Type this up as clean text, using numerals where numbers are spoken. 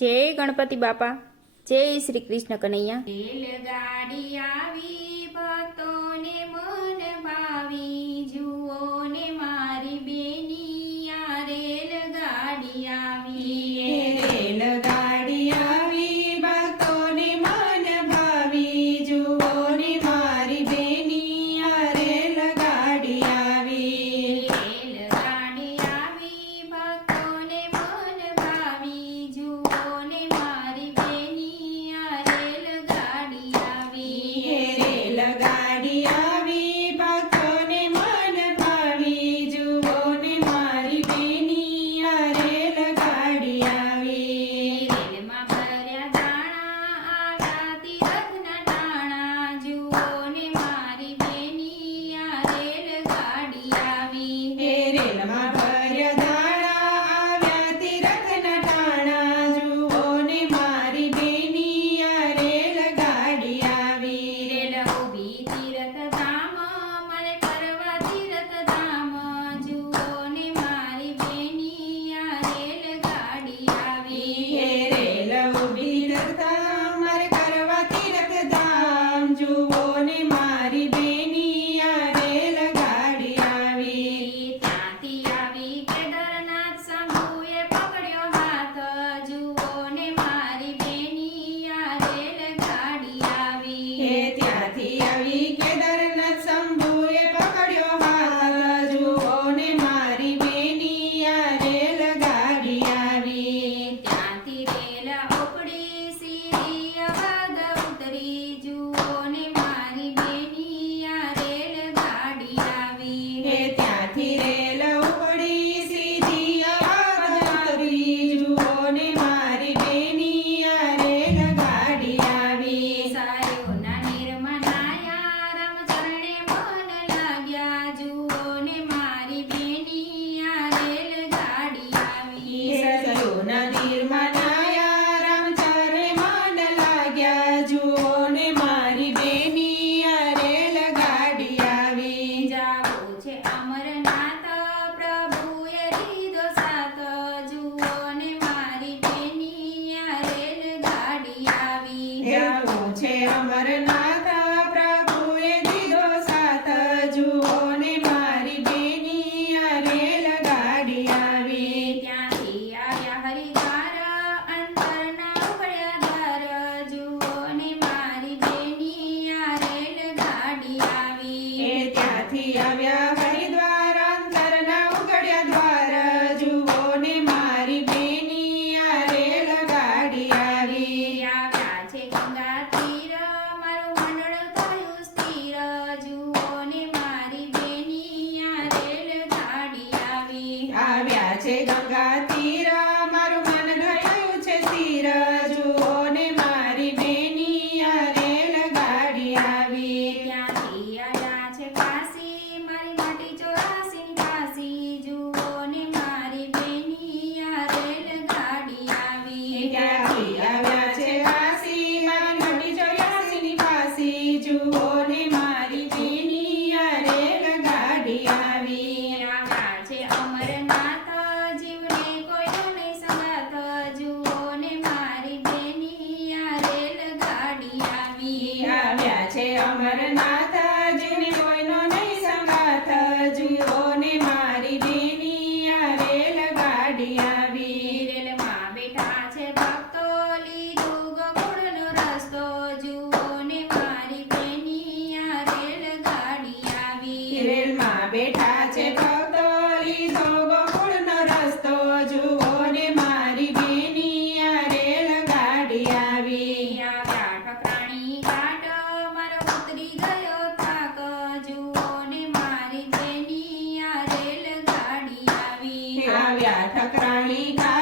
જય ગણપતિ બાપા, જય શ્રી કૃષ્ણ કનૈયા। રેલગાડી આવી ભક્તોને મન ભાવી, જુઓ ને મારી બેનિયા રેલગાડી આવી। રેલગાડી આવી ભક્તોને મન ભાવી, જુઓ ને મારી બેનિયા રેલગાડી આવી। રેલગાડી આવી ભક્તોને મન ભાવી, જુઓ ને મારી બેનિયા રેલગાડી આવી। રેલગાડી આવી ભક્તોને મન ભાવી, જુઓ ને મારી બેનિયા રેલગાડી આવી। રેલમાં ભર્યા દાણા આવ્યા તીરથના ટાણા, જુઓ ને મારી બેનિયા રેલગાડી આવી। રેલમાં ભર્યા દાણા આવ્યા તીરથના ટાણા, જુઓ ને મારી બેનિયા રેલગાડી આવી। રેલ ઊભી તીરથધામ, મારે કરવા તીરથધામ, જુઓ ને મારી બેનિયા રેલગાડી આવી। રેલ ઊભી રસ્તા મારે કરવા તીરથધામ, જુઓ ને મારી બેનિયા રેલગાડી આવી। ત્યાંથી આવી કેદારનાથ શંભુએ પકડ્યો હાથ, જુઓ ને મારી બેનિયા રેલગાડી આવી। ત્યાંથી આવી કેદારનાથ શંભુએ પકડ્યો હાથ, જુઓ ને મારી બેનિયા રેલગાડી આવી। ત્યાંથી રેલ ઉપડી સીધી અવાદ ઉતરી, જુઓ ને મારી બેનિયા રેલગાડી આવી। ત્યાંથી રેલ ઉપડી સીધી અવાજ ઉતરી, જુઓ ને મારી બેનિયા રેલગાડી આવી। સાયોના નિર્મનાયા રામચરણે મન લાગ્યા, જુઓ ને મારી બેનિયા રેલગાડી આવી। સયોના દીરમાં નાયા રામચરણે મન લાગ્યા, જુઓ ને મારી બેનિયા રેલગાડી આવી। જાવું છે અમરનાથ, પ્રભુએ દીધો સાથ, જુઓ ને મારી બેનિયા રેલગાડી આવી। જાવું છે અમરનાથ, પ્રભુએ દીધો સાથ, જુઓ ને મારી બેનિયા રેલગાડી આવી। ત્યાંથી આવ્યા હરિદ્વાર, અંતરના ઉઘડ્યા દ્વાર, જુઓ ને મારી બેનિયા રેલગાડી આવી। ત્યાંથી આવ્યા હરિદ્વાર, અંતરના ઉઘડ્યા દ્વાર, જુઓ ને મારી બેનિયા રેલગાડી આવી। આવ્યા છે ગંગા તીર, મારું મંડળ થયું સ્થિર, જુઓ ને મારી બેનિયા રેલગાડી આવી। આવ્યા છે ગંગા તીર, મારું મન ગયું છે સ્થિર, જુઓ ને મારી બેનિયા રેલગાડી આવી। ત્યાંથી આવ્યા છે કાશી, મારી માટી 84 ની કાશી, જુઓ ને મારી બેનિયા રેલગાડી આવી। ત્યાંથી આવ્યા છે કાશી, મારી મોટી 84 ની કાશી, જુઓ ને મારી બેનિયા રેલગાડી આવી। આવ્યા છે અમરનાથ, જીવને કોઈનો નહીં સંગાથ, જુઓ ને મારી બેનિયા રેલગાડી આવી। આવ્યા છે અમરનાથ, જેને કોઈનો નહીં સંગાથ, જુઓ ને મારી બેનિયા રેલગાડી આવી। રેલમાં બેઠા છે ભક્તો, લીધું ગોકુળનો રસ્તો, જુઓ ને મારી બેનિયા રેલગાડી આવી। રેલમાં બેઠા છે ભક્તો, લીધો ગોકુળનો રસ્તો, જુઓ ને મારી બેનિયા રેલગાડી આવી। આવ્યા ઠકરાણી ઘાટ, મારો ઉતરી ગયો થાક, જુઓ ને મારી બેનિયા રેલગાડી આવી। આવ્યા ઠકરાણી ઘાટ,